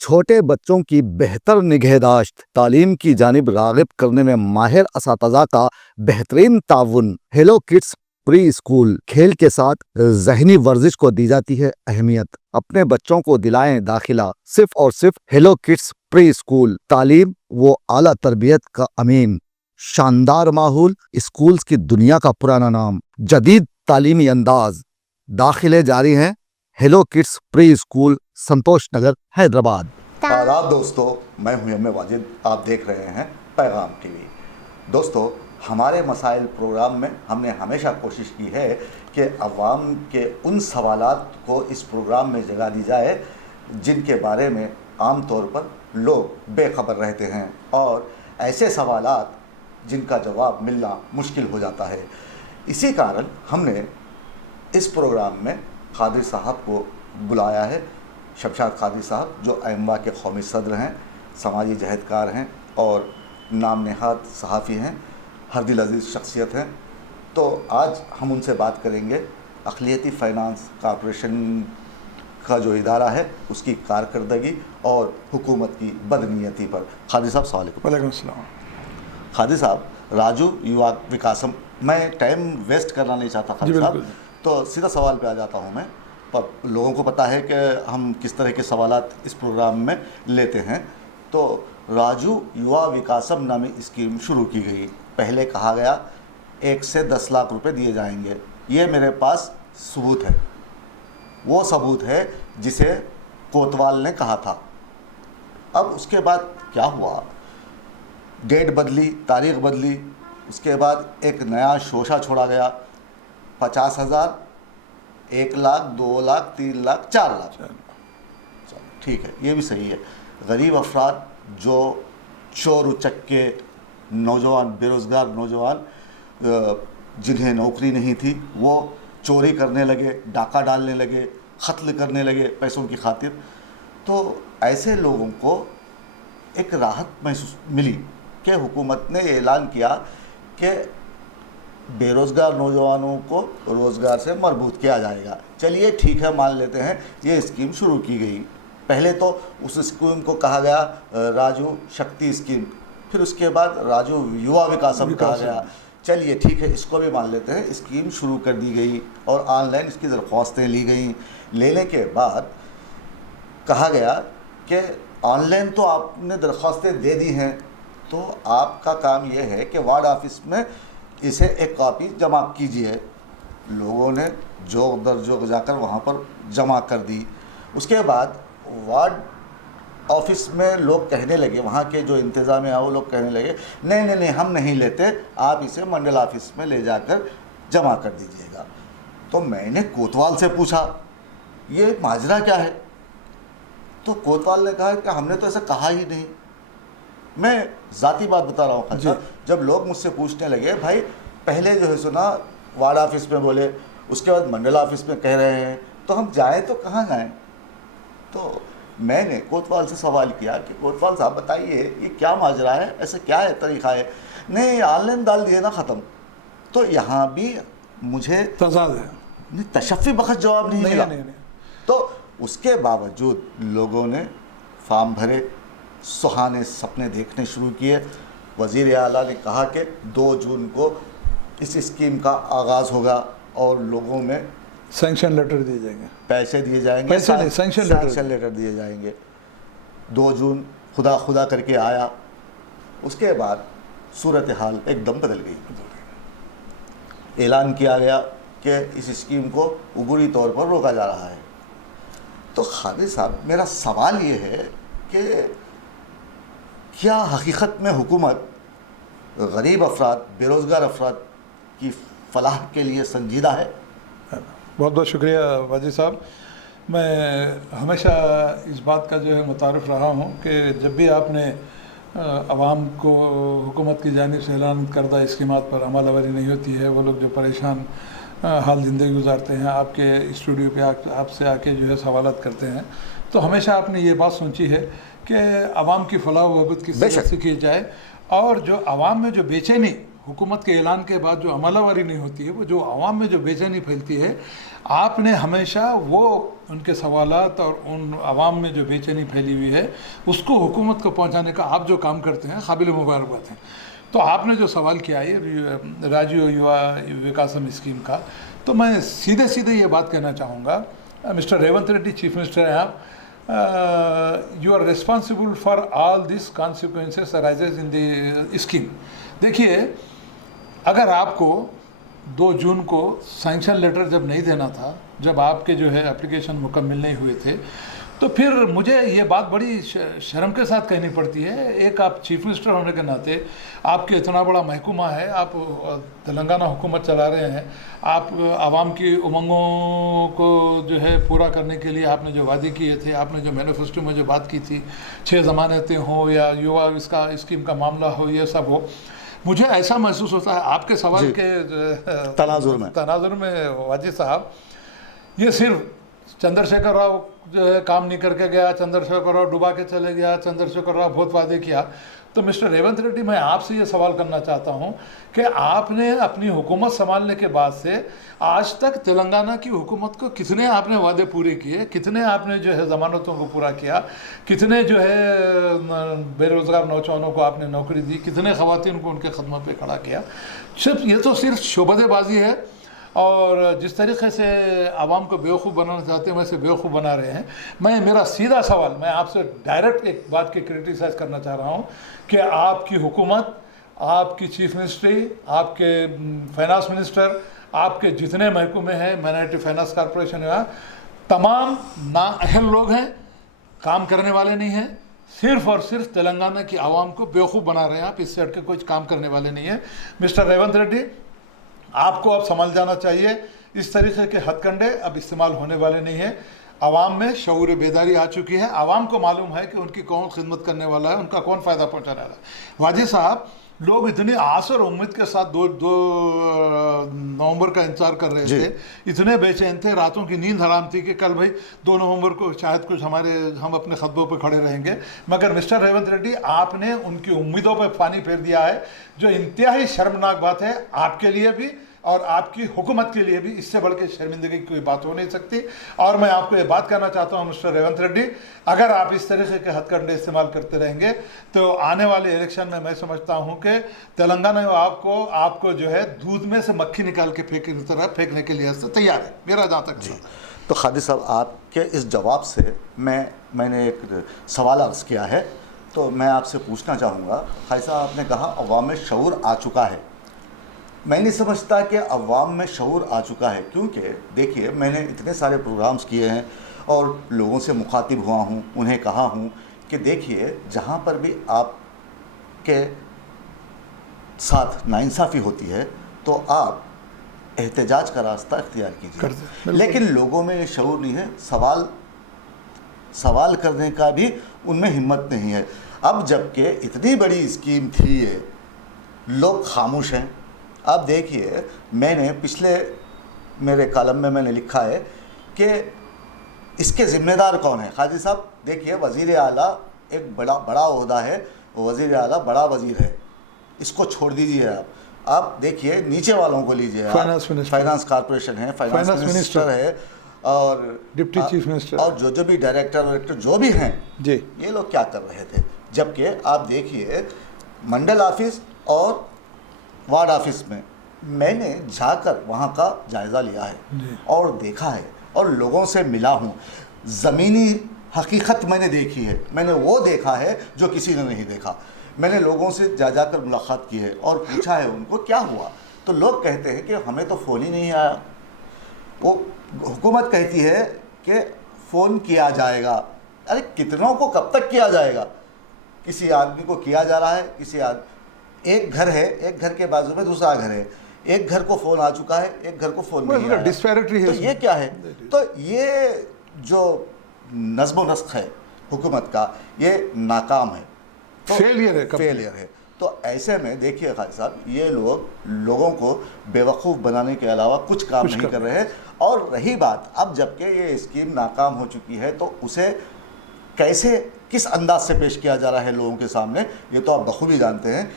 छोटे बच्चों की बेहतर निगहदाश्त, तालीम की जानिब राग़िब करने में माहिर असातिज़ा का बेहतरीन ताउन। हेलो किड्स प्री स्कूल खेल के साथ ज़हनी वर्जिश को दी जाती है अहमियत। अपने बच्चों को दिलाएं दाखिला सिर्फ और सिर्फ हेलो किड्स प्री स्कूल। तालीम वो आला तरबियत का अमीन, शानदार माहौल, स्कूल्स की दुनिया का पुराना नाम, जदीद तालीमी अंदाज। दाखिले जारी हैं। हेलो किड्स प्री स्कूल, संतोष नगर, हैदराबाद। आदाब दोस्तों, मैं हूं एम ए वाजिद। आप देख रहे हैं पैगाम टीवी। दोस्तों, हमारे मसाइल प्रोग्राम में हमने हमेशा कोशिश की है कि अवाम के उन सवालात को इस प्रोग्राम में जगह दी जाए जिनके बारे में आम तौर पर लोग बेखबर रहते हैं और ऐसे सवालात जिनका जवाब मिलना मुश्किल हो जाता है। इसी कारण हमने इस प्रोग्राम में कादिर साहब को बुलाया है। शमशाद कादिर साहब जो अइम्मा के कौमी सदर हैं, समाजी जहदकार हैं और नाम नहाद सहाफ़ी हैं, हर दिल अजीज़ शख्सियत हैं। तो आज हम उनसे बात करेंगे अक़लियती फ़ाइनेंस कॉर्पोरेशन का जो इदारा है उसकी कारकर्दगी और हुकूमत की बदनीयती पर। कादिर साहब अस्सलाम वालेकुम। वालेकुम अस्सलाम। कादिर साहब, राजू युवा विकासम, मैं टाइम वेस्ट करना नहीं चाहता कादिर साहब, तो सीधा सवाल पे आ जाता हूँ मैं। पर लोगों को पता है कि हम किस तरह के सवालात इस प्रोग्राम में लेते हैं। तो राजू युवा विकासम नामी स्कीम शुरू की गई। पहले कहा गया 1 से 10 लाख रुपए दिए जाएंगे। ये मेरे पास सबूत है, वो सबूत है जिसे कोतवाल ने कहा था। अब उसके बाद क्या हुआ, डेट बदली, तारीख बदली, उसके बाद एक नया शोशा छोड़ा गया। 50,000, 1 लाख, 2 लाख, 3 लाख, 4 लाख। ठीक है, ये भी सही है। गरीब अफराद जो चोर उचक्के नौजवान, बेरोज़गार नौजवान जिन्हें नौकरी नहीं थी, वो चोरी करने लगे, डाका डालने लगे, क़त्ल करने लगे पैसों की खातिर। तो ऐसे लोगों को एक राहत महसूस मिली कि हुकूमत ने ऐलान किया कि बेरोज़गार नौजवानों को रोज़गार से मरबूत किया जाएगा। चलिए ठीक है, मान लेते हैं ये स्कीम शुरू की गई। पहले तो उस स्कीम को कहा गया राजू शक्ति स्कीम, फिर उसके बाद राजू युवा विकासम कहा गया। चलिए ठीक है, इसको भी मान लेते हैं। स्कीम शुरू कर दी गई और ऑनलाइन इसकी दरख्वास्तें ली गई। लेने के बाद कहा गया कि ऑनलाइन तो आपने दरख्वास्तें दे दी हैं, तो आपका काम ये है कि वार्ड ऑफिस में इसे एक कॉपी जमा कीजिए। लोगों ने जोग दर जोग जाकर वहाँ पर जमा कर दी। उसके बाद वार्ड ऑफिस में लोग कहने लगे, वहाँ के जो इंतज़ामिया वो लोग कहने लगे नहीं नहीं नहीं, हम नहीं लेते, आप इसे मंडल ऑफिस में ले जाकर जमा कर दीजिएगा। तो मैंने कोतवाल से पूछा ये माजरा क्या है, तो कोतवाल ने कहा कि हमने तो ऐसा कहा ही नहीं। मैं ज़ाती बात बता रहा हूँ। जब लोग मुझसे पूछने लगे, भाई पहले जो है सुना वार्ड ऑफिस में बोले, उसके बाद मंडल ऑफिस में कह रहे हैं, तो हम जाएं तो कहाँ जाएं। तो मैंने कोतवाल से सवाल किया कि कोतवाल साहब बताइए ये क्या माजरा है, ऐसे क्या है तरीक़ा है। नहीं, ऑनलाइन डाल दिए ना, ख़त्म। तो यहाँ भी मुझे तशफ़ी बख़श जवाब नहीं मिला। तो उसके बावजूद लोगों ने फार्म भरे, सुहाने सपने देखने शुरू किए। वज़ीर आला ने कहा कि 2 जून को इस स्कीम का आगाज़ होगा और लोगों में सैंक्शन लेटर दिए जाएंगे, पैसे दिए जाएंगे, पैसे नहीं, सैंक्शन लेटर दिए जाएंगे। 2 जून खुदा खुदा करके आया। उसके बाद सूरत हाल एकदम बदल गई। ऐलान किया गया कि इस स्कीम को उबूरी तौर पर रोका जा रहा है। तो कादिर साहब, मेरा सवाल ये है कि क्या हकीकत में हुकूमत गरीब अफराद, बेरोज़गार अफराद की फलाह के लिए संजीदा है? बहुत बहुत शुक्रिया वाजिद साहब। मैं हमेशा इस बात का जो है मुतारिफ़ रहा हूँ कि जब भी आपने आवाम को हुकूमत की जानिब से ऐलान करदा स्कीमात पर अमल आवरी नहीं होती है, वो लोग जो परेशान हाल ज़िंदगी गुजारते हैं, आपके स्टूडियो पे आपसे आके जो है सवालात करते हैं, तो हमेशा आपने ये बात सोची है कि आवाम की फलाह व बहबूद किस तरह से की जाए और जो आवाम में जो बेचैनी हुकूमत के ऐलान के बाद जो अमलावरी नहीं होती है, वो जो आवाम में जो बेचैनी फैलती है, आपने हमेशा वो उनके सवालात और उन आवाम में जो बेचैनी फैली हुई है उसको हुकूमत को पहुंचाने का आप जो काम करते हैं काबिल मुबारकबाद है। तो आपने जो सवाल किया है राजीव युवा विकासम स्कीम का, तो मैं सीधे सीधे ये बात कहना चाहूँगा, mister Revanth Reddy chief minister हैं आप, you are responsible for all this consequences arises in the scheme. देखिए, अगर आपको 2 जून को सैंक्शन लेटर जब नहीं देना था, जब आपके जो है एप्लीकेशन मुकम्मल नहीं हुए थे, तो फिर मुझे ये बात बड़ी शर्म के साथ कहनी पड़ती है। एक आप चीफ मिनिस्टर होने के नाते, आपके इतना बड़ा महकमा है, आप तेलंगाना हुकूमत चला रहे हैं, आप आवाम की उमंगों को जो है पूरा करने के लिए आपने जो वादे किए थे, आपने जो मैनिफेस्टो में जो बात की थी, 6 ज़मानतें हो या युवा इसका स्कीम का मामला हो, ये सब हो, मुझे ऐसा महसूस होता है आपके सवाल के तनाजुर में वाजी साहब, ये सिर्फ चंद्रशेखर राव जो है काम नहीं करके गया, चंद्रशेखर राव डुबा के चले गया, चंद्रशेखर राव बहुत वादे किया। तो मिस्टर रेवंत रेड्डी, मैं आपसे ये सवाल करना चाहता हूँ कि आपने अपनी हुकूमत संभालने के बाद से आज तक तेलंगाना की हुकूमत को कितने आपने वादे पूरे किए, कितने आपने जो है ज़मानतों को पूरा किया, कितने जो है बेरोज़गार नौजवानों को आपने नौकरी दी, कितने ख़वातीन को उनके ख़दमत पे खड़ा किया। सिर्फ ये तो सिर्फ शोबदेबाजी है, और जिस तरीके से आवाम को बेवकूफ़ बनाना चाहते हैं वैसे बेवकूफ़ बना रहे हैं। मेरा सीधा सवाल, मैं आपसे डायरेक्ट एक बात की क्रिटिसाइज़ करना चाह रहा हूँ कि आपकी हुकूमत, आपकी चीफ मिनिस्ट्री, आपके फाइनेंस मिनिस्टर, आपके जितने महकमे हैं, माइनॉरिटी फाइनेंस कॉरपोरेशन है, तमाम नाअहल लोग हैं, काम करने वाले नहीं हैं, सिर्फ और सिर्फ तेलंगाना की आवाम को बेवकूफ़ बना रहे हैं आप, इससे हट के कुछ काम करने वाले नहीं हैं। मिस्टर रेवंत रेड्डी, आपको अब समझ जाना चाहिए, इस तरीके के हथकंडे अब इस्तेमाल होने वाले नहीं हैं। आवाम में शऊर बेदारी आ चुकी है, आवाम को मालूम है कि उनकी कौन खिदमत करने वाला है, उनका कौन फ़ायदा पहुंचाने वाला है। वाजी साहब, लोग इतनी आस और उम्मीद के साथ 2 नवंबर का इंतज़ार कर रहे थे, इतने बेचैन थे, रातों की नींद हराम थी कि कल भाई 2 नवंबर को शायद कुछ हम अपने खतबों पर खड़े रहेंगे। मगर मिस्टर रेवंत रेड्डी, आपने उनकी उम्मीदों पर पानी फेर दिया है, जो इंतहाई शर्मनाक बात है आपके लिए भी और आपकी हुकूमत के लिए भी। इससे बढ़ के शर्मिंदगी की कोई बात हो नहीं सकती। और मैं आपको ये बात कहना चाहता हूँ मिस्टर रेवंत रेड्डी, अगर आप इस तरीके के हथकंडे इस्तेमाल करते रहेंगे तो आने वाले इलेक्शन में मैं समझता हूँ कि तेलंगाना आपको जो है दूध में से मक्खी निकाल के फेंकने के लिए तैयार है, मेरा जहाँ तक जी। तो खादी साहब, आपके इस जवाब से मैंने एक सवाल अर्ज़ किया है, तो मैं आपसे पूछना चाहूँगा। खादी साहब, आपने कहा अवाम में शऊर आ चुका है। मैं नहीं समझता कि अवाम में शऊर आ चुका है, क्योंकि देखिए, मैंने इतने सारे प्रोग्राम्स किए हैं और लोगों से मुखातिब हुआ हूँ, उन्हें कहा हूँ कि देखिए, जहाँ पर भी आपके साथ नाइंसाफ़ी होती है तो आप एहतजाज का रास्ता इख्तियार कीजिए, लेकिन लोगों में ये शऊर नहीं है, सवाल करने का भी उनमें हिम्मत नहीं है। अब जबकि इतनी बड़ी स्कीम थी ये, लोग खामोश हैं। अब देखिए, मैंने पिछले मेरे कॉलम में मैंने लिखा है कि इसके ज़िम्मेदार कौन है। हाजी साहब, देखिए, वज़ीर आला एक बड़ा ओहदा है, वज़ीर आला बड़ा वज़ीर है, इसको छोड़ दीजिए आप देखिए नीचे वालों को लीजिए। फाइनेंस कॉरपोरेशन है, फाइनेंस मिनिस्टर है, और डिप्टी चीफ मिनिस्टर, और जो भी डायरेक्टर जो भी हैं जी, ये लोग क्या कर रहे थे। जबकि आप देखिए, मंडल ऑफिस और वार्ड ऑफिस में मैंने जाकर वहाँ का जायज़ा लिया है और देखा है और लोगों से मिला हूँ। ज़मीनी हकीकत मैंने देखी है, मैंने वो देखा है जो किसी ने नहीं देखा। मैंने लोगों से जाकर मुलाकात की है और पूछा है उनको क्या हुआ, तो लोग कहते हैं कि हमें तो फ़ोन ही नहीं आया। वो हुकूमत कहती है कि फ़ोन किया जाएगा। अरे कितनों को कब तक किया जाएगा? किसी आदमी को किया जा रहा है, एक घर है, एक घर के बाजू में दूसरा घर है, एक घर को फ़ोन आ चुका है, एक घर को फ़ोन नहीं आया। डिस्पैरिटी है। तो ये क्या है? तो ये जो नज़्म व नस्ख है हुकूमत का, ये नाकाम है, तो फेलियर है। तो ऐसे में देखिए खालिद साहब, ये लोगों को बेवकूफ़ बनाने के अलावा कुछ काम नहीं कर रहे हैं। और रही बात, अब जबकि ये स्कीम नाकाम हो चुकी है तो उसे कैसे, किस अंदाज से पेश किया जा रहा है लोगों के सामने, ये तो आप बखूबी जानते हैं।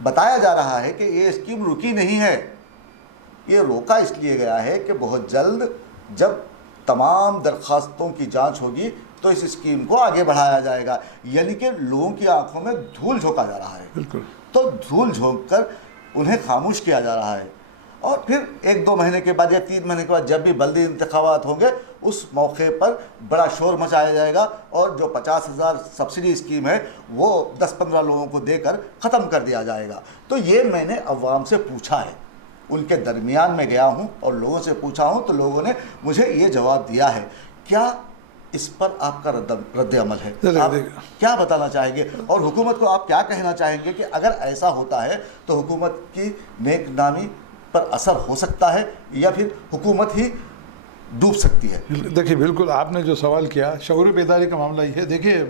बताया जा रहा है कि ये स्कीम रुकी नहीं है, ये रोका इसलिए गया है कि बहुत जल्द जब तमाम दरख्वास्तों की जांच होगी तो इस स्कीम को आगे बढ़ाया जाएगा। यानी कि लोगों की आंखों में धूल झोंका जा रहा है, बिल्कुल। तो धूल झोंक कर उन्हें खामोश किया जा रहा है। और फिर 1-2 महीने के बाद या 3 महीने के बाद जब भी बल्दी इंतखाबात होंगे उस मौके पर बड़ा शोर मचाया जाएगा और जो 50,000 सब्सिडी स्कीम है वो 10-15 लोगों को देकर ख़त्म कर दिया जाएगा। तो ये मैंने अवाम से पूछा है, उनके दरमियान में गया हूँ और लोगों से पूछा हूँ, तो लोगों ने मुझे ये जवाब दिया है। क्या इस पर आपका रद्द अमल है? आप क्या बताना चाहेंगे और हुकूमत को आप क्या कहना चाहेंगे कि अगर ऐसा होता है तो हुकूमत की नेक नामी पर असर हो सकता है या फिर हुकूमत ही डूब सकती है? देखिए, बिल्कुल आपने जो सवाल किया, शऊर बेदारी का मामला ये है। देखिए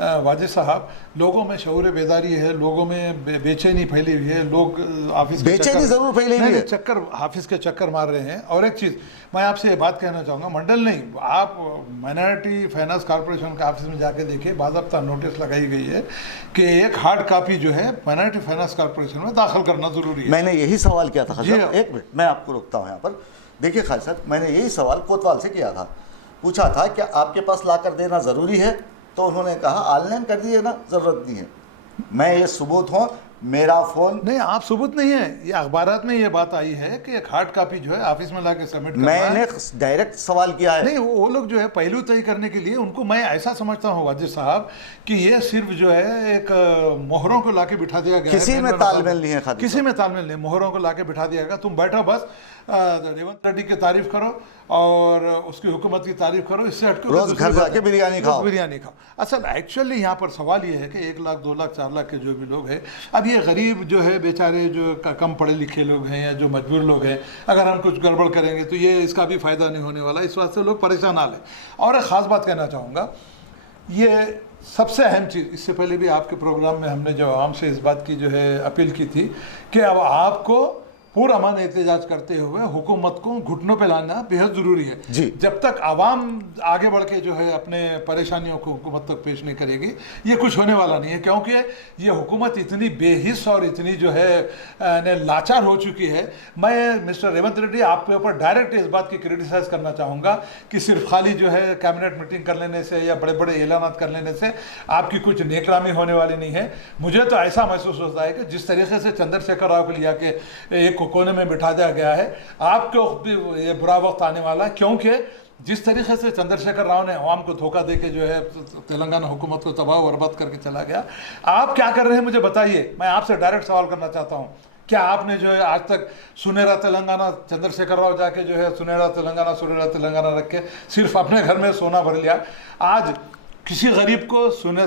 वाजिद साहब, लोगों में शऊर बेदारी है, लोगों में बेचैनी फैली हुई है, लोग ऑफिस बेचैनी ज़रूर फैली हुई है, चक्कर ऑफिस के चक्कर मार रहे हैं। और एक चीज़ मैं आपसे ये बात कहना चाहूँगा, मंडल नहीं, आप माइनॉरिटी फाइनेंस कॉर्पोरेशन के ऑफिस में जाके देखिए, बाज़ाब्ता नोटिस लगाई गई है कि एक हार्ड कापी जो है माइनॉरिटी फाइनेंस कॉर्पोरेशन में दाखिल करना ज़रूरी है। मैंने यही सवाल किया था। एक मिनट मैं आपको रोकता हूँ यहाँ पर। देखिए खालिद साहब, मैंने यही सवाल कोतवाल से किया था, पूछा था क्या आपके पास ला कर देना ज़रूरी है, तो उन्होंने कहा ऑनलाइन कर दिए ना, ज़रूरत नहीं है। मैं ये सबूत हूँ, मेरा फ़ोन नहीं, आप सबूत नहीं है, ये अखबारात में ये बात आई है कि एक हार्ड कापी जो है ऑफिस में ला के सबमिट करना है। मैंने डायरेक्ट सवाल किया है। नहीं, वो लोग जो है पहलू तय करने के लिए उनको मैं ऐसा समझता हूँ वाजिद साहब कि ये सिर्फ जो है एक मोहरों को ला के बिठा दिया गया, किसी में तालमेल नहीं है, किसी में तालमेल नहीं, मोहरों को ला के बिठा दिया गया। तुम बैठो बस, रेवंत रेड्डी की तारीफ करो और उसकी हुकूमत की तारीफ करो, इससे हटके रोज घर जाके बिरयानी खाओ। असल एक्चुअली यहाँ पर सवाल ये है कि 1 लाख 2 लाख 4 लाख के जो भी लोग हैं, अब ये गरीब जो है बेचारे, जो कम पढ़े लिखे लोग हैं या जो मजबूर लोग हैं, अगर हम कुछ गड़बड़ करेंगे तो ये इसका भी फ़ायदा नहीं होने वाला, इस वास्ते लोग परेशान हाल है। और एक ख़ास बात कहना चाहूँगा, ये सबसे अहम चीज़, इससे पहले भी आपके प्रोग्राम में हमने जो आवाम से इस बात की जो है अपील की थी कि अब आपको पुरअमन एहतजाज करते हुए हुकूमत को घुटनों पे लाना बेहद ज़रूरी है जी। जब तक आवाम आगे बढ़ के जो है अपने परेशानियों को हुकूमत तक पेश नहीं करेगी, ये कुछ होने वाला नहीं है। क्योंकि ये हुकूमत इतनी बेहिस और इतनी जो है लाचार हो चुकी है। मैं मिस्टर रेवंत रेड्डी आपके ऊपर डायरेक्ट इस बात की क्रिटिसाइज़ करना चाहूँगा कि सिर्फ खाली जो है कैबिनेट मीटिंग कर लेने से या बड़े बड़े ऐलानात कर लेने से आपकी कुछ नेकलामी होने वाली नहीं है। मुझे तो ऐसा महसूस होता है कि जिस तरीके से चंद्रशेखर राव को लिया के एक कोने में बिठा दिया गया है, आपको भी ये बुरा वक्त आने वाला है। क्योंकि जिस तरीके से चंद्रशेखर राव ने अवाम को धोखा देके जो है तेलंगाना हुकूमत को तबाह बर्बाद करके चला गया, आप क्या कर रहे हैं मुझे बताइए। मैं आपसे डायरेक्ट सवाल करना चाहता हूँ, क्या आपने जो है आज तक सुनहरा तेलंगाना, चंद्रशेखर राव जाके जो है सुनहरा तेलंगाना रख के सिर्फ अपने घर में सोना भर लिया? आज किसी गरीब को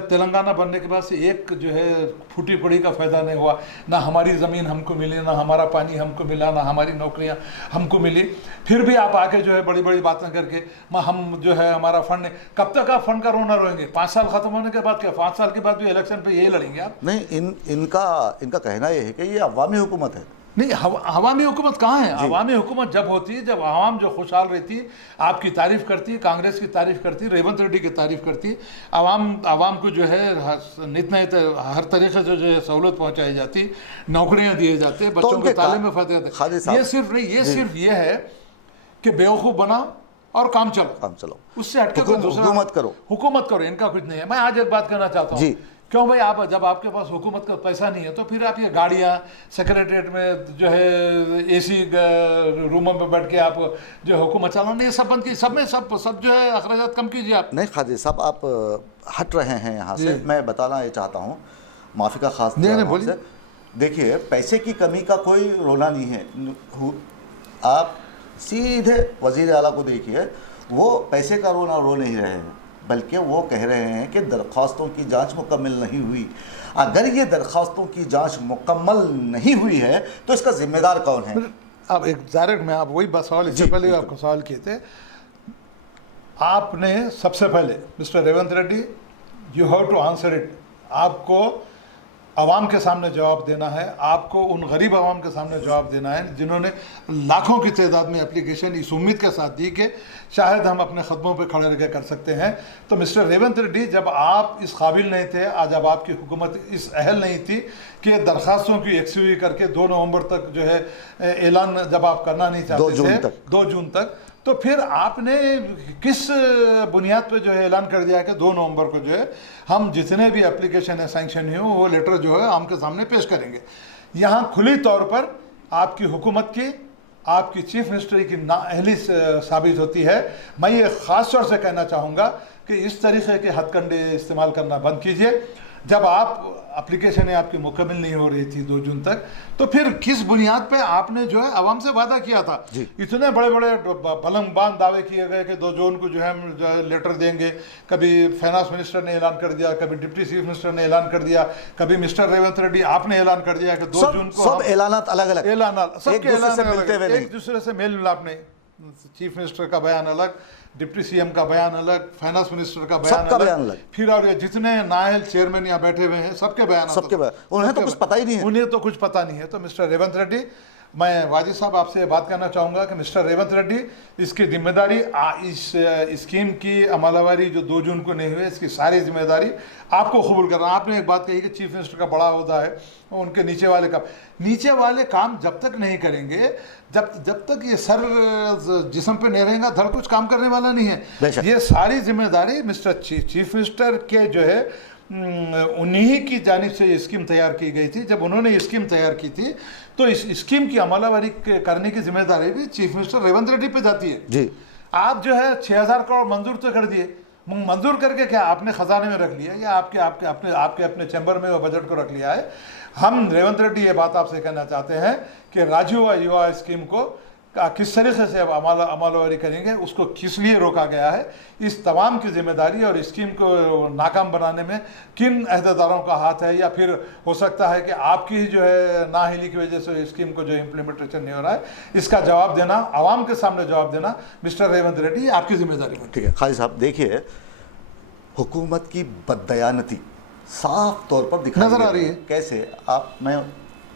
तेलंगाना बनने के बाद से एक जो है फूटी पड़ी का फ़ायदा नहीं हुआ। ना हमारी ज़मीन हमको मिली, ना हमारा पानी हमको मिला, ना हमारी नौकरियां हमको मिली। फिर भी आप आके जो है बड़ी बड़ी बातें करके हम जो है हमारा फंड, कब तक आप फंड का रोना रोएंगे? 5 साल ख़त्म होने के बाद क्या 5 साल के बाद भी इलेक्शन पे यही लड़ेंगे आप? नहीं, इनका कहना यह है कि ये अवामी हुकूमत है। नहीं, अवामी हुकूमत कहाँ है? अवामी हुकूमत जब होती है जब आवाम जो खुशहाल रहती है, आपकी तारीफ़ करती है, कांग्रेस की तारीफ़ करती है, रेवंत रेड्डी की तारीफ़ करती है, आवाम को जो है नित नए हर तरीके से जो है सहूलत पहुँचाई जाती, नौकरियाँ दिए जाते, बच्चों को तालीम में फ़ायदा देते। ये सिर्फ नहीं, ये सिर्फ ये है कि बेवकूफ़ बनाओ और काम चलो, उससे हटके कोई दूसरा हुकूमत करो, इनका कुछ नहीं है। मैं आज एक बात कहना चाहता हूँ, क्यों भाई, आप जब आपके पास हुकूमत का पैसा नहीं है तो फिर आप ये गाड़ियाँ सेक्रेटरीट में जो है एसी रूमों में बैठ के आप जो हुकूमत चलाना, ये सब बंद की, सब जो है अखराजात कम कीजिए आप। नहीं खादी साहब, आप हट रहे हैं यहाँ से। मैं बताना ये चाहता हूँ, माफ़ी का खास बोलिए। देखिए, पैसे की कमी का कोई रोना नहीं है। आप सीधे वज़ीर आला को देखिए, वो पैसे का रोना रो नहीं रहे हैं, बल्कि वो कह रहे हैं कि दरख्वास्तों की जांच मुकम्मल नहीं हुई। अगर ये दरख्वास्तों की जांच मुकम्मल नहीं हुई है तो इसका जिम्मेदार कौन है? अब एक डायरेक्ट में आप वही सवाल, इससे पहले आपको सवाल किए थे, आपने सबसे पहले mister Revanth Reddy, you have to answer it. आपको आवाम के सामने जवाब देना है, आपको उन गरीब आवाम के सामने जवाब देना है जिन्होंने लाखों की तादाद में एप्लीकेशन इस उम्मीद के साथ दी कि शायद हम अपने कदमों पे खड़े रह के कर सकते हैं। तो मिस्टर रेवंत रेड्डी, जब आप इस काबिल नहीं थे, आज जब आपकी हुकूमत इस अहल नहीं थी कि दरख्वास्तों की एक्सयूवी करके 2 नवंबर तक जो है ऐलान जब आप करना नहीं चाहते 2 जून तक, तो फिर आपने किस बुनियाद पे जो है ऐलान कर दिया कि 2 नवंबर को जो है हम जितने भी एप्लीकेशन है सैंक्शन हुए वो लेटर जो है आम के सामने पेश करेंगे। यहाँ खुली तौर पर आपकी हुकूमत की, आपकी चीफ मिनिस्टर की नाअहली साबित होती है। मैं ये ख़ास तौर से कहना चाहूँगा कि इस तरीके के हथकंडे इस्तेमाल करना बंद कीजिए। जब आप एप्लीकेशन आपकी मुकम्मल नहीं हो रही थी 2 जून तक, तो फिर किस बुनियाद पे आपने जो है आवाम से वादा किया था? इतने बड़े बड़े बलंबान दावे किए गए कि 2 जून को जो है हम जो है लेटर देंगे। कभी फाइनेंस मिनिस्टर ने ऐलान कर दिया, कभी डिप्टी चीफ मिनिस्टर ने ऐलान कर दिया, कभी मिस्टर रेवंत रेड्डी आपने ऐलान कर दिया कि 2 जून को सब ऐलानात अलग अलग, सबके ऐलान एक दूसरे से मेल मिलाप नहीं। चीफ मिनिस्टर का बयान अलग, डिप्टी सीएम का बयान अलग, फाइनेंस मिनिस्टर का बयान अलग, फिर और ये जितने नाअहल चेयरमैन यहाँ बैठे हुए हैं सबके बयान, उन्हें तो कुछ पता ही नहीं है। उन्हें तो कुछ पता नहीं है। तो मिस्टर रेवंत रेड्डी, मैं वाजिद साहब आपसे ये बात करना चाहूँगा कि मिस्टर रेवंत रेड्डी, इसकी जिम्मेदारी इस स्कीम की अमलावरी जो 2 जून को नहीं हुई, इसकी सारी जिम्मेदारी आपको कबूल करना। आपने एक बात कही कि चीफ मिनिस्टर का बड़ा ओहदा है, उनके नीचे वाले काम जब तक नहीं करेंगे, जब तक ये सर जिस्म पे नहीं रहेगा, धड़ कुछ काम करने वाला नहीं है। ये सारी जिम्मेदारी मिस्टर चीफ मिनिस्टर के जो है उन्हीं की जानिब से ये स्कीम तैयार की गई थी। जब उन्होंने ये स्कीम तैयार की थी तो इस स्कीम की अमलावरी करने की जिम्मेदारी भी चीफ मिनिस्टर रेवंत रेड्डी पे जाती है जी। आप जो है 6000 करोड़ मंजूर तो कर दिए, मंजूर करके क्या आपने खजाने में रख लिया या आपके अपने चैम्बर में वो बजट को रख लिया है? हम रेवंत रेड्डी ये बात आपसे कहना चाहते हैं कि राजीव युवा स्कीम को किस तरीके से अब अमलवारी करेंगे, उसको किस लिए रोका गया है, इस तमाम की जिम्मेदारी और स्कीम को नाकाम बनाने में किन अहदेदारों का हाथ है, या फिर हो सकता है कि आपकी ही जो है नाअहली की वजह से स्कीम को जो इम्प्लीमेंटेशन नहीं हो रहा है, इसका जवाब देना, आवाम के सामने जवाब देना मिस्टर रेवंत रेड्डी आपकी जिम्मेदारी है। ठीक है खालिद साहब, देखिए हुकूमत की बददयानती साफ तौर पर दिखाई नजर आ रही है। कैसे मैं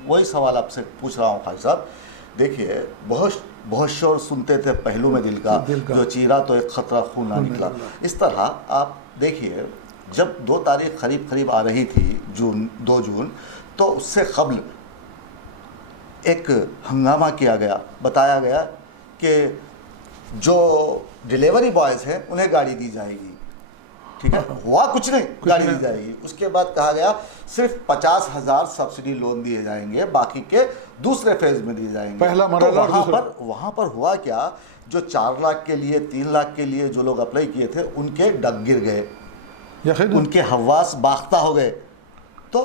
वही सवाल आपसे पूछ रहा हूँ खालिद साहब। देखिए, बहुत शोर सुनते थे पहलू में दिल का जो चीरा तो एक खतरा खून ना निकला। इस तरह आप देखिए, जब 2 तारीख करीब आ रही थी 2 जून, तो उससे कबल एक हंगामा किया गया, बताया गया कि जो डिलीवरी बॉयज़ हैं उन्हें गाड़ी दी जाएगी। ठीक है, हुआ कुछ नहीं, गाड़ी दी जाएगी। उसके बाद कहा गया सिर्फ 50,000 सब्सिडी लोन दिए जाएंगे, बाकी के दूसरे फेज में दिए जाएंगे। पहला मरहला वहाँ पर हुआ क्या, जो 4 लाख के लिए 3 लाख के लिए जो लोग अप्लाई किए थे उनके डग गिर गए, उनके हवास बाख्ता हो गए। तो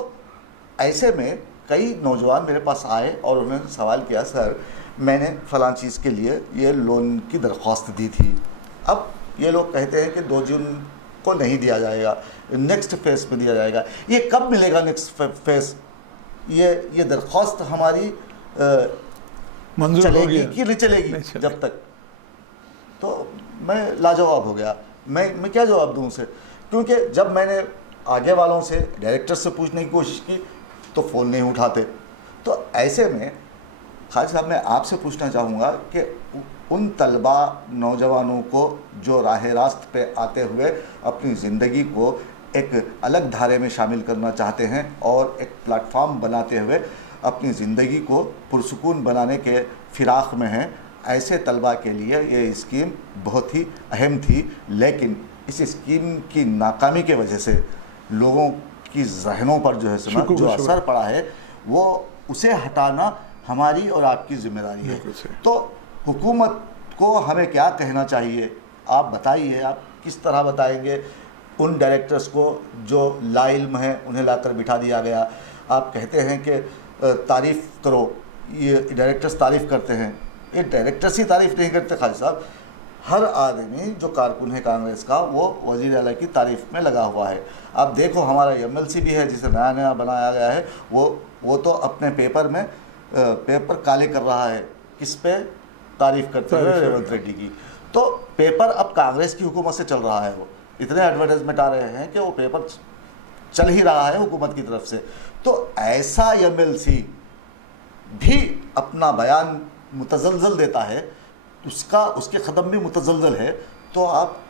ऐसे में कई नौजवान मेरे पास आए और उन्होंने सवाल किया, सर मैंने फ़लाँ चीज़ के लिए ये लोन की दरख्वास्त दी थी, अब ये लोग कहते हैं कि 2 जून को नहीं दिया जाएगा, नेक्स्ट फेज में दिया जाएगा। ये कब मिलेगा नेक्स्ट फेज? ये दरख्वास्त हमारी चलेगी कि नहीं चलेगी जब तक? तो मैं लाजवाब हो गया। मैं क्या जवाब दूं उसे, क्योंकि जब मैंने आगे वालों से, डायरेक्टर से पूछने की कोशिश की तो फ़ोन नहीं उठाते। तो ऐसे में खालिद साहब, मैं आपसे पूछना चाहूँगा कि उन तलबा नौजवानों को जो राह रास्त पे आते हुए अपनी ज़िंदगी को एक अलग धारे में शामिल करना चाहते हैं और एक प्लेटफॉर्म बनाते हुए अपनी ज़िंदगी को पुरसुकून बनाने के फिराक में हैं, ऐसे तलबा के लिए ये स्कीम बहुत ही अहम थी। लेकिन इस स्कीम की नाकामी के वजह से लोगों की जहनों पर जो है जो असर पड़ा है, वो उसे हटाना हमारी और आपकी जिम्मेदारी है। तो हुकूमत को हमें क्या कहना चाहिए, आप बताइए। आप किस तरह बताएंगे उन डायरेक्टर्स को जो लाइल्म है, उन्हें लाकर बिठा दिया गया? आप कहते हैं कि तारीफ़ करो, ये डायरेक्टर्स तारीफ़ करते हैं। ये डायरेक्टर्स ही तारीफ़ नहीं करते खालिद साहब, हर आदमी जो कारकुन है कांग्रेस का वो वज़ीर आला की तारीफ़ में लगा हुआ है। आप देखो, हमारा MLC भी है जिसे नया बनाया गया है, वो तो अपने पेपर काले कर रहा है, किस पे? तारीफ़ करते हुए रेवंत रेड्डी की। तो पेपर अब कांग्रेस की हुकूमत से चल रहा है, वो इतने एडवर्टाइजमेंट आ रहे हैं कि वो पेपर चल ही रहा है हुकूमत की तरफ से, तो ऐसा MLC भी अपना बयान मुतज़लज़ल देता है, उसके क़दम भी मुतज़लज़ल है, तो आप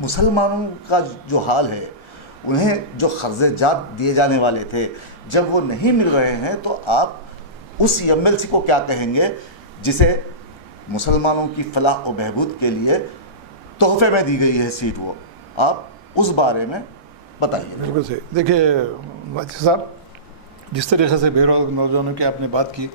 मुसलमानों का जो हाल है, उन्हें जो ख़र्ज़-ए-जात दिए जाने वाले थे, जब वो नहीं मिल रहे हैं, तो आप उस MLC को क्या कहेंगे जिसे मुसलमानों की फलाह और बहबूद के लिए तोहफे में दी गई है सीट? वो आप उस बारे में बताइए। बिल्कुल सही। देखिए वाजिद साहब, जिस तरीके से बेरोज़गार नौजवानों की आपने बात की,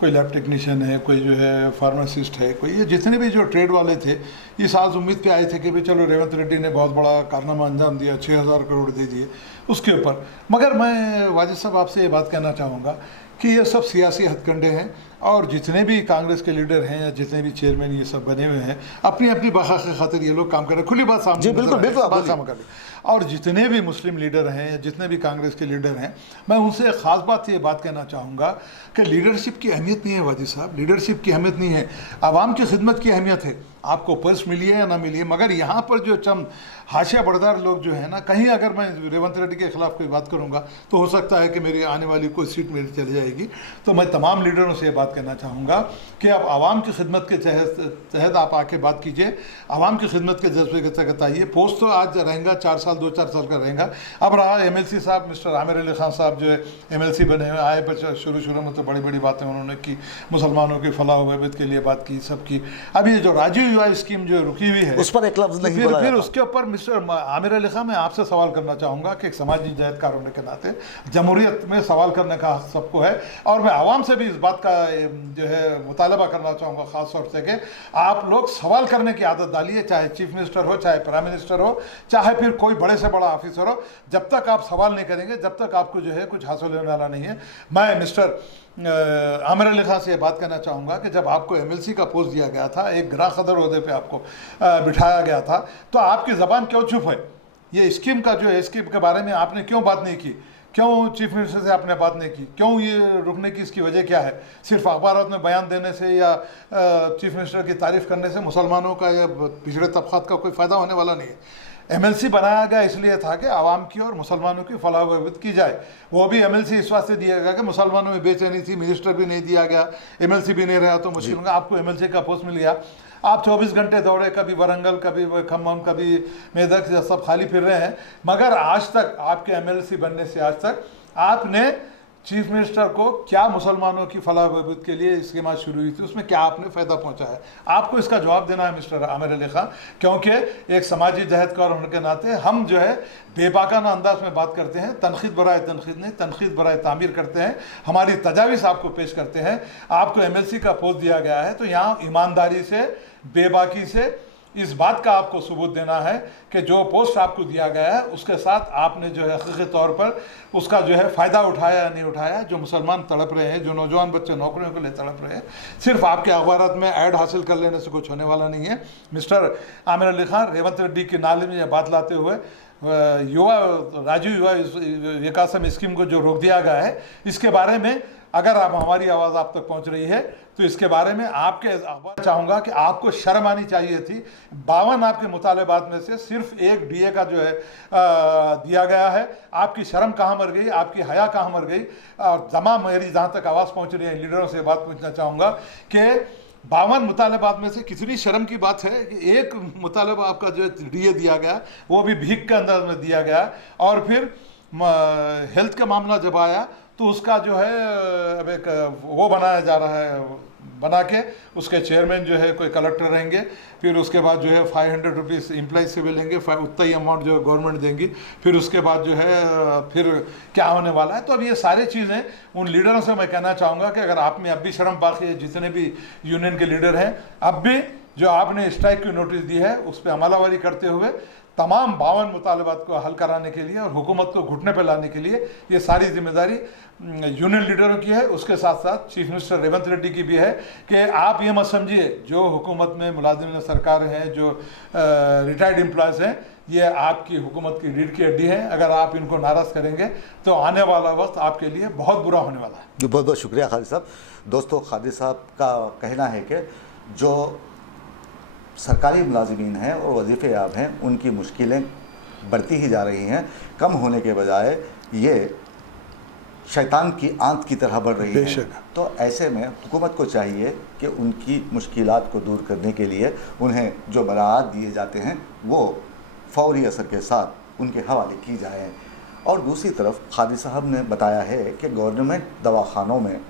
कोई लैब टेक्नीशियन है, कोई जो है फार्मासिस्ट है, कोई ये जितने भी जो ट्रेड वाले थे, इस आज उम्मीद पे आए थे कि भाई चलो रेवंत रेड्डी ने बहुत बड़ा कारनामा अंजाम दिया, 6000 करोड़ दे दिए उसके ऊपर। मगर मैं वाजिद साहब आपसे ये बात कहना चाहूँगा कि ये सब सियासी हथकंडे हैं, और जितने भी कांग्रेस के लीडर हैं या जितने भी चेयरमैन ये सब बने हुए हैं, अपनी अपनी बखा की खातिर ये लोग काम कर रहे हैं। खुली बात सामने, जी बिल्कुल बिल्कुल, बात सामने कर ली। और जितने भी मुस्लिम लीडर हैं या जितने भी कांग्रेस के लीडर हैं, मैं उनसे एक ख़ास बात ये बात कहना चाहूँगा कि लीडरशिप की अहमियत नहीं है वाजिद साहब, लीडरशिप की अहमियत नहीं है, आवाम की खिदमत की अहमियत है। आपको पोस्ट मिली है या ना मिली है, मगर यहाँ पर जो चंद हाशिया बरदार लोग जो है ना, कहीं अगर मैं रेवंत रेड्डी के खिलाफ कोई बात करूँगा तो हो सकता है कि मेरी आने वाली कोई सीट मेरी चली जाएगी। तो मैं तमाम लीडरों से ये बात कहना चाहूँगा कि अब आवाम की खिदमत के तहत आप आके बात कीजिए, आवाम की खिदमत के जज्बे के तहत आइए। पोस्ट तो आज रहेगा 4 साल 2-4 साल का रहेगा। अब रहा MLC साहब, मिस्टर आमिर अली खान साहब जो है MLC बने हुए आए, पर शुरू में तो बड़ी बड़ी बातें उन्होंने की, मुसलमानों की फलाह व बहबूद के लिए बात की, सब की। अब ये जो राजीव युवा स्कीम जो रुकी हुई है, उस पर एक लफ्ज़ नहीं बोला फिर जाता। उसके ऊपर मिस्टर आमिर अली खान, मैं आपसे सवाल करना चाहूँगा कि एक समाजी जहदकार होने के नाते जमहूरियत में सवाल करने का हक सबको है, और मैं आवाम से भी इस बात का जो है मुतालबा करना चाहूँगा ख़ास तौर से कि आप लोग सवाल करने की आदत डालिए, चाहे चीफ मिनिस्टर हो, चाहे प्राइम मिनिस्टर हो, चाहे फिर कोई बड़े से बड़ा ऑफिसर हो। जब तक आप सवाल नहीं करेंगे, जब तक आपको जो है कुछ हासिल होने वाला नहीं है। मैं मिस्टर आमिर अली खान से ये बात कहना चाहूँगा कि जब आपको MLC का पोस्ट दिया गया था, एक ग्रा सदर ओहदे पे आपको बिठाया गया था, तो आपकी ज़बान क्यों चुप है? ये स्कीम का जो है, स्कीम के बारे में आपने क्यों बात नहीं की? क्यों चीफ मिनिस्टर से आपने बात नहीं की? क्यों ये रुकने की इसकी वजह क्या है? सिर्फ अखबारों में बयान देने से या चीफ मिनिस्टर की तारीफ़ करने से मुसलमानों का या पिछड़े तबक़ात का कोई फ़ायदा होने वाला नहीं है। MLC बनाया गया इसलिए था कि आवाम की और मुसलमानों की फलाह बहबूद की जाए। वो भी MLC इस वास्ते दिया गया कि मुसलमानों में बेचैनी थी, मिनिस्टर भी नहीं दिया गया, MLC भी नहीं रहा, तो मुश्किल होगा। आपको MLC का पोस्ट मिल गया, आप 24 घंटे दौड़े, कभी वरंगल, कभी खम्मम, कभी मेदक, सब खाली फिर रहे हैं, मगर आज तक आपके MLC बनने से आज तक आपने चीफ मिनिस्टर को क्या मुसलमानों की फलाह बहबूद के लिए स्कीम शुरू हुई थी, उसमें क्या आपने फ़ायदा पहुंचाया? आपको इसका जवाब देना है मिस्टर आमिर अली खान, क्योंकि एक समाजी जहदकार होने के नाते हम जो है बेबाकाना अंदाज में बात करते हैं, तनखीद बराए तनखीद नहीं, तनखीद बराए तामीर करते हैं, हमारी तजावीज़ आपको पेश करते हैं। आपको MLC का पोस्ट दिया गया है, तो यहाँ ईमानदारी से, बेबाकी से इस बात का आपको सबूत देना है कि जो पोस्ट आपको दिया गया है उसके साथ आपने जो है हकीकी तौर पर उसका जो है फ़ायदा उठाया या नहीं उठाया। जो मुसलमान तड़प रहे हैं, जो नौजवान बच्चे नौकरियों के लिए तड़प रहे हैं, सिर्फ आपके अखबारात में ऐड हासिल कर लेने से कुछ होने वाला नहीं है। मिस्टर आमिर अली खान, रेवंत रेड्डी की नाले में यह बात लाते हुए राजीव युवा विकासम स्कीम को जो रोक दिया गया है, इसके बारे में अगर आप हमारी आवाज़ आप तक पहुंच रही है तो इसके बारे में आपके अखबार चाहूँगा कि आपको शर्म आनी चाहिए थी। 52 आपके मुतालबात में से सिर्फ एक DA का जो है दिया गया है। आपकी शर्म कहाँ मर गई, आपकी हया कहाँ मर गई? और तमाम मेरी जहाँ तक आवाज़ पहुँच रही है लीडरों से बात पूछना चाहूँगा कि 52 मुतालबात में से कितनी शर्म की बात है कि एक मुतालबा आपका जो DA दिया गया वो भी भीख के अंदाज में दिया गया, और फिर हेल्थ का मामला जब आया तो उसका जो है अब एक वो बनाया जा रहा है, बना के उसके चेयरमैन जो है कोई कलेक्टर रहेंगे, फिर उसके बाद जो है 500 रुपीज़ एम्प्लॉय से भी लेंगे, उतना ही अमाउंट जो है गवर्नमेंट देंगी, फिर उसके बाद जो है फिर क्या होने वाला है। तो अब ये सारी चीज़ें उन लीडरों से मैं कहना चाहूँगा कि अगर आप में अब भी शर्म बाकी है, जितने भी यूनियन के लीडर हैं, अब भी जो आपने स्ट्राइक की नोटिस दी है उस पर अमलावरी करते हुए तमाम 52 मुतालबात को हल कराने के लिए और हुकूमत को घुटने पर लाने के लिए ये सारी जिम्मेदारी यूनियन लीडरों की है। उसके साथ साथ चीफ मिनिस्टर रेवंत रेड्डी की भी है कि आप ये मत समझिए जो हुकूमत में मुलाजिम सरकार हैं, जो रिटायर्ड एम्प्लॉयज़ हैं, ये आपकी हुकूमत की रीढ़ की हड्डी है। अगर आप इनको नाराज़ करेंगे तो आने वाला वक्त आपके लिए बहुत बुरा होने वाला है। जी बहुत बहुत शुक्रिया खालिद साहब। दोस्तों, खालिद साहब का कहना है कि जो सरकारी मुलाजिमीन हैं और वजीफ़े याब हैं, उनकी मुश्किलें बढ़ती ही जा रही हैं, कम होने के बजाय ये शैतान की आंत की तरह बढ़ रही है। तो ऐसे में हुकूमत को चाहिए कि उनकी मुश्किलात को दूर करने के लिए उन्हें जो बरात दिए जाते हैं वो फौरी असर के साथ उनके हवाले की जाए। और दूसरी तरफ कादी साहब ने बताया है कि गवर्नमेंट दवाखानों में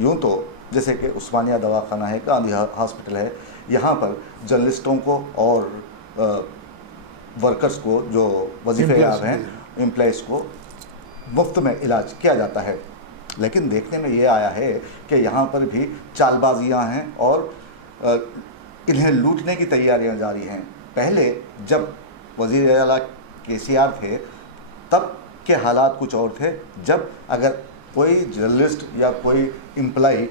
यूँ तो जैसे कि उस्मानिया दवाखाना है, गांधी हॉस्पिटल है, यहाँ पर जर्नलिस्टों को और वर्कर्स को जो वजीफ़ेदार हैं, एम्प्लॉइज़ को मुफ्त में इलाज किया जाता है। लेकिन देखने में ये आया है कि यहाँ पर भी चालबाजियाँ हैं और इन्हें लूटने की तैयारियाँ जारी हैं। पहले जब वज़ीर आला KCR थे तब के हालात कुछ और थे, जब अगर कोई जर्नलिस्ट या कोई एम्प्लॉई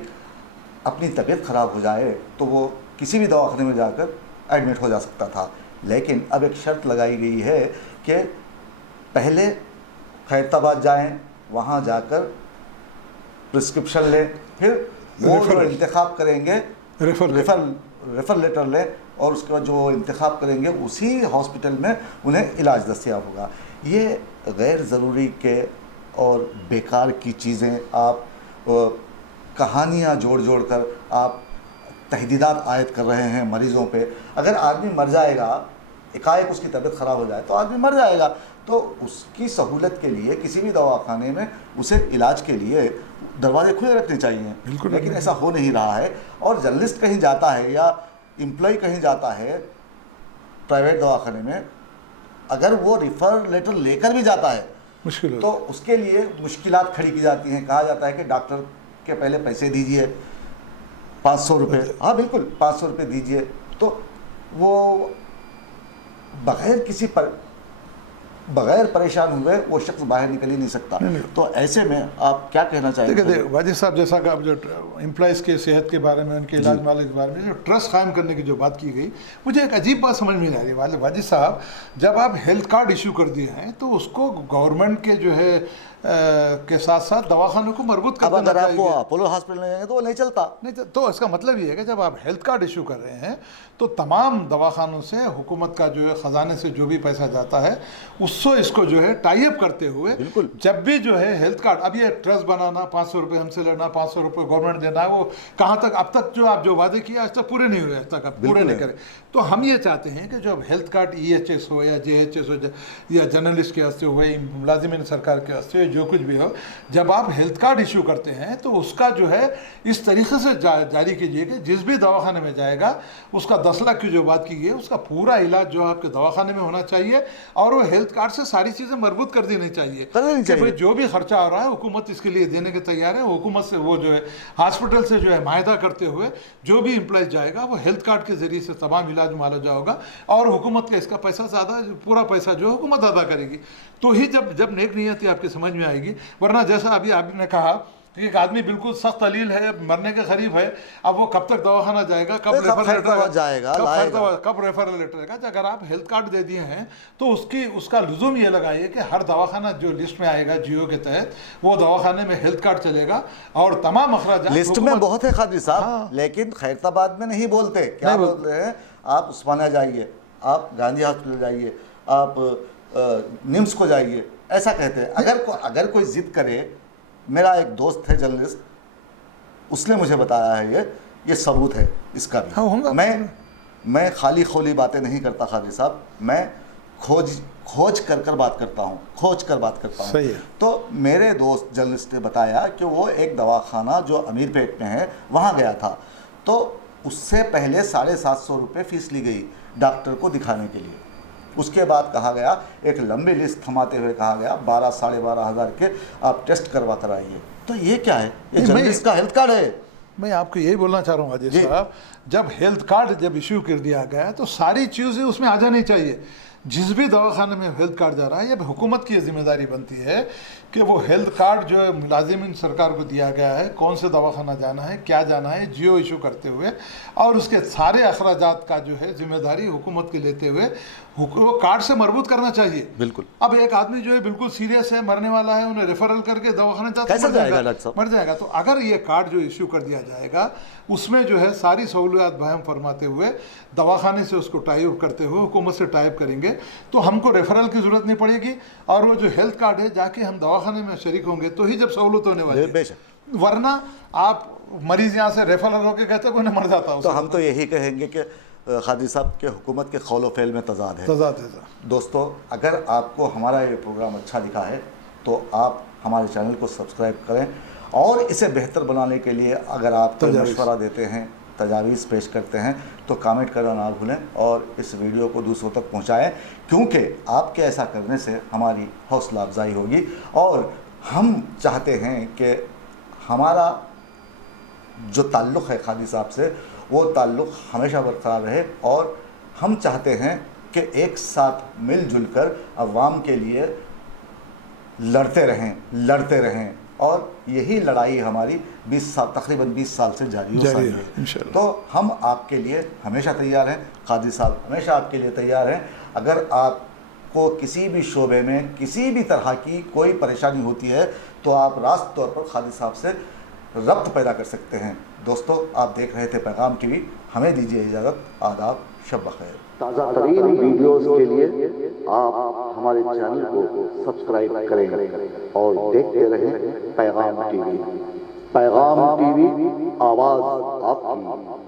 अपनी तबीयत ख़राब हो जाए तो वो किसी भी दवाखाने में जाकर एडमिट हो जा सकता था। लेकिन अब एक शर्त लगाई गई है कि पहले खैरताबाद जाएं, वहाँ जाकर प्रिस्क्रिप्शन लें, फिर वो जो इंतखाब करेंगे रेफर लेटर लें और उसके बाद जो इंतखाब करेंगे उसी हॉस्पिटल में उन्हें इलाज दस्तयाब होगा। ये गैर ज़रूरी के और बेकार की चीज़ें आप कहानियाँ जोड़ जोड़ कर आप तहदीदात आयद कर रहे हैं मरीज़ों पे। अगर आदमी मर जाएगा, एकाएक उसकी तबीयत ख़राब हो जाए तो आदमी मर जाएगा, तो उसकी सहूलत के लिए किसी भी दवाखाने में उसे इलाज के लिए दरवाजे खुले रखने चाहिए। लेकिन ऐसा हो नहीं रहा है। और जर्नलिस्ट कहीं जाता है या एम्प्लॉय कहीं जाता है प्राइवेट दवाखाने में, अगर वो रेफर लेटर लेकर भी जाता है मुश्किल तो उसके लिए मुश्किलात खड़ी की जाती हैं। कहा जाता है कि डॉक्टर के पहले पैसे दीजिए 500 रुपये, हाँ बिल्कुल 500 रुपये दीजिए, तो वो बगैर परेशान हुए वो शख्स बाहर निकल ही नहीं सकता। तो ऐसे में आप क्या कहना चाहेंगे? देखिए वाजिद साहब, जैसा कि आप जो एम्प्लॉइज़ के सेहत के बारे में, उनके इलाज माले के बारे में जो ट्रस्ट कायम करने की जो बात की गई, मुझे एक अजीब बात समझ में नहीं आ रही वाजिद साहब। जब आप हेल्थ कार्ड इशू कर दिए हैं तो उसको गवर्नमेंट के जो है के साथ साथ दवाखानों को मरबूत कर देना चाहिए। आपको अपोलो हॉस्पिटल में जाएंगे तो वो नहीं चलता। तो इसका मतलब ये है कि जब आप हेल्थ कार्ड इशू कर रहे हैं तो तमाम दवाखानों से हुकूमत का जो है ख़जाने से जो भी पैसा जाता है उससे इसको जो है टाई अप करते हुए जब भी जो है हेल्थ कार्ड, अब ये ट्रस्ट बनाना, 500 रुपये हमसे लेना, 500 रुपये गवर्नमेंट देना, वो कहाँ तक अब तक जो आप जो वादे किए आज तक पूरे नहीं हुए, आज तक आप पूरे नहीं करें। तो हम ये चाहते हैं कि जब हेल्थ कार्ड EHS हो या JHS हो या जर्नलिस्ट के वास्ते हो या मुलाजिमिन सरकार के वास्ते हो, जो कुछ भी हो, जब आप हेल्थ कार्ड इशू करते हैं तो उसका जो है इस तरीके से जारी कीजिए कि जिस भी दवाखाने में जाएगा उसका 10 लाख की जो बात की गई है उसका पूरा इलाज जो आपके दवाखाने में होना चाहिए और वो हेल्थ कार्ड से सारी चीज़ें मरबूत कर देनी चाहिए कि भाई जो भी खर्चा हो रहा है हुकूमत इसके लिए देने के तैयार है। हुकूमत से वो जो है हॉस्पिटल से जो है मायदा करते हुए जो भी एम्प्लॉय जाएगा वो हेल्थ कार्ड के ज़रिए से तमाम इलाज मुआवजा होगा और हुकूमत का इसका पैसा ज़्यादा, पूरा पैसा जो हुकूमत अदा करेगी। तो ही जब नेक नियति आपकी समझ में आएगी। वरना जैसा अभी आपने कहा कि एक आदमी बिल्कुल सख्त अलील है, मरने के करीब है, अब वो कब तक दवाखाना जाएगा, कब रेफर लेटर जाएगा, कब रेफर लेटर आएगा। अगर आप हेल्थ कार्ड दे दिए हैं तो उसका लुजुम ये लगाइए कि हर दवाखाना जो लिस्ट में आएगा जियो के तहत वो दवाखाने में हेल्थ कार्ड चलेगा और तमाम अखराज लिस्ट में बहुत है खादी साहब। हाँ। लेकिन खैरताबाद में नहीं बोलते, क्या बोलते हैं, आप उस्मानिया जाइए, आप गांधी हॉस्पिटल जाइए, आप निम्स को जाइए, ऐसा कहते हैं। अगर कोई जिद करे, मेरा एक दोस्त है जर्नलिस्ट, उसने मुझे बताया है ये सबूत है इसका भी। हाँ, मैं खाली खोली बातें नहीं करता खादी साहब, मैं खोज कर बात करता हूँ। सही है। तो मेरे दोस्त जर्नलिस्ट ने बताया कि वो एक दवाखाना जो अमीरपेट में है वहाँ गया था, तो उससे पहले 750 रुपये फ़ीस ली गई डॉक्टर को दिखाने के लिए। उसके बाद कहा गया, एक लंबी लिस्ट थमाते हुए कहा गया 12,500 के आप टेस्ट करवा कर आइए। तो ये क्या है? ये जर्नलिस्ट का हेल्थ कार्ड है। मैं आपको यही बोलना चाह रहा हूँ अजय साहब, जब हेल्थ कार्ड जब इश्यू कर दिया गया तो सारी चीज़ें उसमें आ जानी चाहिए। जिस भी दवाखाने में हेल्थ कार्ड जा रहा है, ये हुकूमत की जिम्मेदारी बनती है कि वो हेल्थ कार्ड जो है मुलाजिमिन सरकार को दिया गया है, कौन से दवाखाना जाना है, क्या जाना है, जियो इशू करते हुए और उसके सारे अखराजात का जो है जिम्मेदारी हुकूमत के लेते हुए वो कार्ड से मरबूत करना चाहिए। बिल्कुल। अब एक आदमी जो है बिल्कुल सीरियस है, मरने वाला है, उन्हें रेफरल करके दवाखाने मर जाएगा। तो अगर ये कार्ड जो इश्यू कर दिया जाएगा उसमें जो है सारी सहूलियात बहम फरमाते हुए दवाखाने से उसको टाई अप करते हुए हुकूमत से टाई अप करेंगे तो हमको रेफरल की ज़रूरत नहीं पड़ेगी, और वो जो हेल्थ कार्ड है जाके हम दवाखाने में शरीक होंगे तो ही जब सहूलत होने वाली है। बेशक। वरना आप मरीज यहाँ से रेफरल होकर कहते कोई मर जाता तो हम तो यही कहेंगे कि कादी साहब के हुकूमत के खौलो फेल में तजाद है। तजाद है। दोस्तों, अगर आपको हमारा ये प्रोग्राम अच्छा दिखा है तो आप हमारे चैनल को सब्सक्राइब करें, और इसे बेहतर बनाने के लिए अगर आप कोई मशवरा देते हैं, तजावीज़ पेश करते हैं, तो कमेंट करना ना भूलें और इस वीडियो को दूसरों तक पहुंचाएं, क्योंकि आपके ऐसा करने से हमारी हौसला अफजाई होगी। और हम चाहते हैं कि हमारा जो ताल्लुक़ है खादी साहब से, वो ताल्लुक़ हमेशा बरकरार रहे, और हम चाहते हैं कि एक साथ मिलजुल कर अवाम के लिए लड़ते रहें, और यही लड़ाई हमारी 20 साल, तकरीबन 20 साल से जारी है। तो हम आपके लिए हमेशा तैयार हैं, कादी साहब हमेशा आपके लिए तैयार हैं। अगर आपको किसी भी शोबे में किसी भी तरह की कोई परेशानी होती है तो आप रास्त तौर पर कादी साहब से रब्त पैदा कर सकते हैं। दोस्तों, आप देख रहे थे पैगाम टीवी। हमें दीजिए इजाज़त। आदाब, शब बख़ैर। ताज़ा तरीन वीडियोज़ के लिए आप हमारे चैनल को सब्सक्राइब करें और देखते रहें पैगाम टीवी। पैगाम टीवी, आवाज़ आपकी।